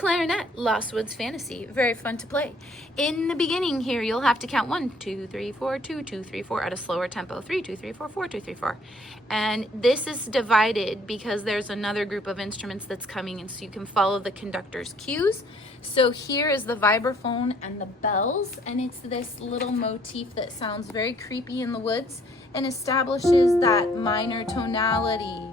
Clarinet, Lost Woods Fantasy. Very fun to play. In the beginning here, you'll have to count 1, 2, 3, 4, 2, 2, 3, 4 at a slower tempo. 3, 2, 3, 4, 4, 2, 3, 4. And this is divided because there's another group of instruments that's coming, and so you can follow the conductor's cues. So here is the vibraphone and the bells, and it's this little motif that sounds very creepy in the woods and establishes that minor tonality.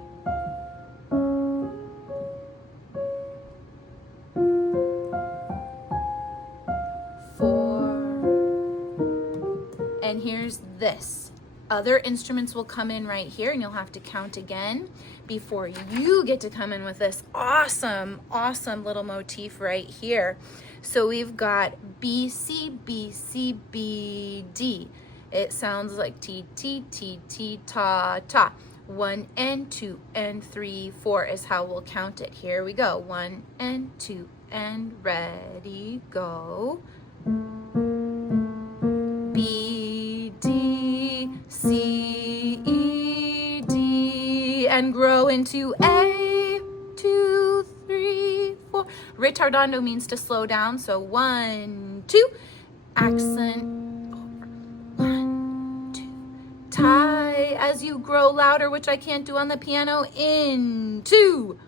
And here's this. Other instruments will come in right here, and you'll have to count again before you get to come in with this awesome, awesome little motif right here. So we've got B, C, B, C, B, D. It sounds like T, T, T, T, ta, ta. 1 and 2 and 3, 4 is how we'll count it. Here we go. 1 and 2 and ready, go. B, D, C, E, D, and grow into A, 2, 3, 4. Ritardando means to slow down, so 1, 2, accent over, 1, 2, tie as you grow louder, which I can't do on the piano, in, 2.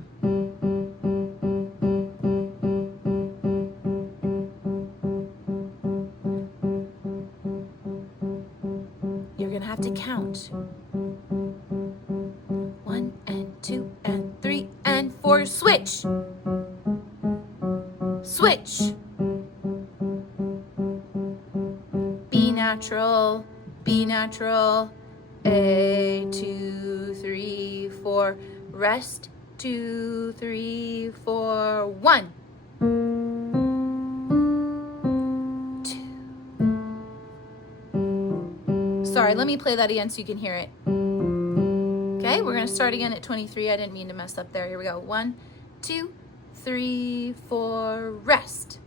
You're gonna have to count 1 and 2 and 3 and 4. Switch. Switch. B natural, B natural. A, 2, 3, 4. Rest. 2, 3, 4. 1. Sorry, let me play that again so you can hear it. Okay, we're gonna start again at 23. I didn't mean to mess up there. Here we go. 1, 2, 3, 4, rest.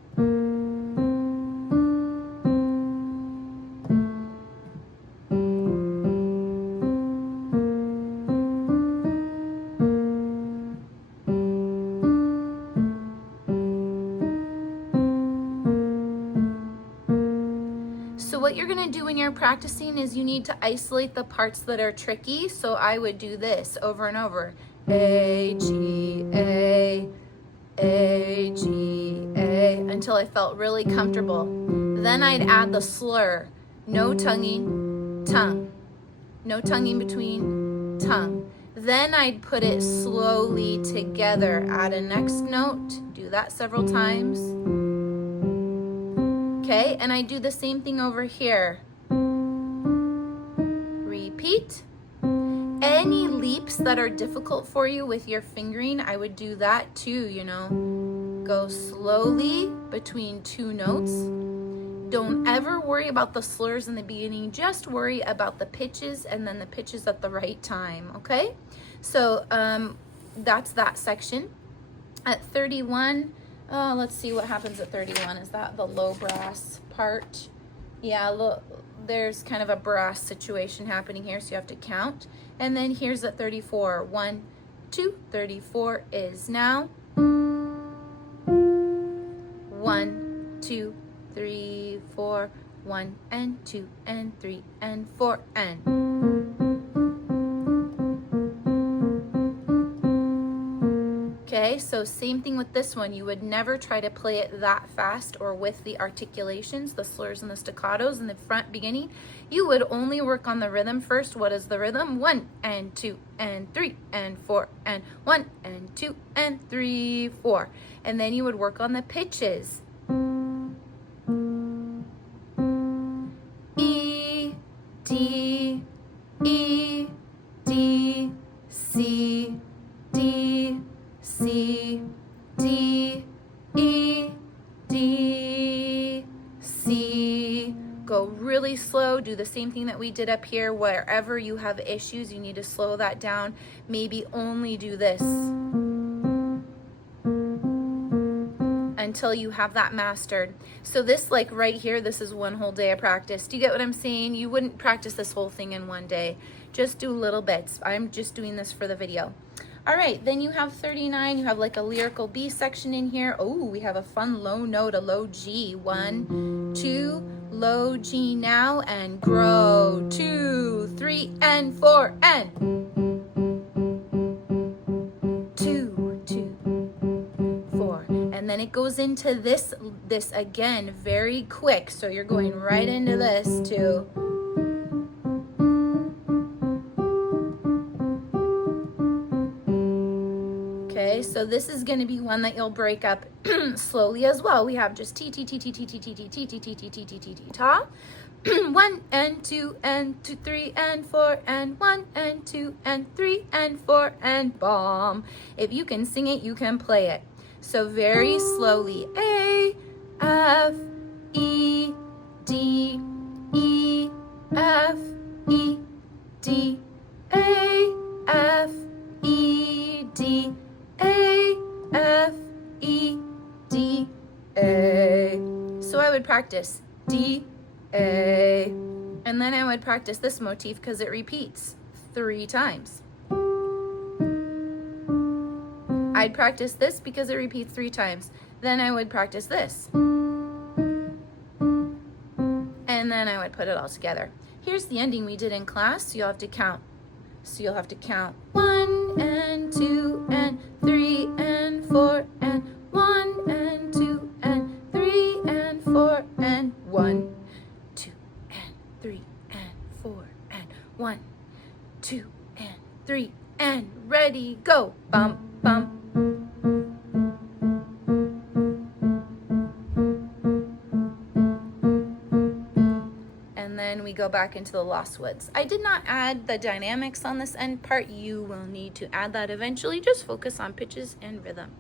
So what you're gonna do when you're practicing is you need to isolate the parts that are tricky. So I would do this over and over. A, G, A, G, A, until I felt really comfortable. Then I'd add the slur. No tonguing, tongue. No tonguing between, tongue. Then I'd put it slowly together. Add a next note. Do that several times. Okay, and I do the same thing over here. Repeat. Any leaps that are difficult for you with your fingering, I would do that too, you know. Go slowly between 2 notes. Don't ever worry about the slurs in the beginning. Just worry about the pitches and then the pitches at the right time, okay? So that's that section. At 31, let's see what happens at 31. Is that the low brass part? Yeah, look, there's kind of a brass situation happening here, so you have to count. And then here's at 34. 1, 2, 34 is now. 1, 2, 3, 4. 1 and 2 and 3 and 4 and. Okay, so same thing with this one. You would never try to play it that fast or with the articulations, the slurs and the staccatos in the front beginning. You would only work on the rhythm first. What is the rhythm? 1 and 2 and 3 and 4 and 1 and 2 and 3, 4. And then you would work on the pitches. E, D, E, D, C, D, C, D, E, D, C. Go really slow. Do the same thing that we did up here. Wherever you have issues, you need to slow that down. Maybe only do this until you have that mastered. So this, like right here, this is one whole day of practice. Do you get what I'm saying? You wouldn't practice this whole thing in one day. Just do little bits. I'm just doing this for the video. All right, then you have 39. You have like a lyrical B section in here. Oh, we have a fun low note, a low G. 1, 2, low G now, and grow. 2, 3, and 4, and 2, 2, 4. And then it goes into this again very quick. So you're going right into this too. Okay, so this is going to be one that you'll break up slowly as well. We have just T, T, T, T, T, T, T, T, T, T, T, T, T, T, T, T, ta. 1 and 2 and 2, 3 and 4 and 1 and 2 and 3 and 4 and bomb. If you can sing it, you can play it. So very slowly. A, F, E, D, E, F, E, D, A, F, E, D, A, F, E, D, A. So I would practice D, A, and then I would practice this motif because it repeats 3 times. I'd practice this because it repeats 3 times. Then I would practice this. And then I would put it all together. Here's the ending we did in class, so you'll have to count. So you'll have to count 1 and 2 and 3 and 4 and 1 and 2 and 3 and 4 and 1, 2 and 3 and 4 and 1, 2 and 3 and ready, go. Bum, bum. And then we go back into the Lost Woods. I did not add the dynamics on this end part. You will need to add that eventually. Just focus on pitches and rhythm.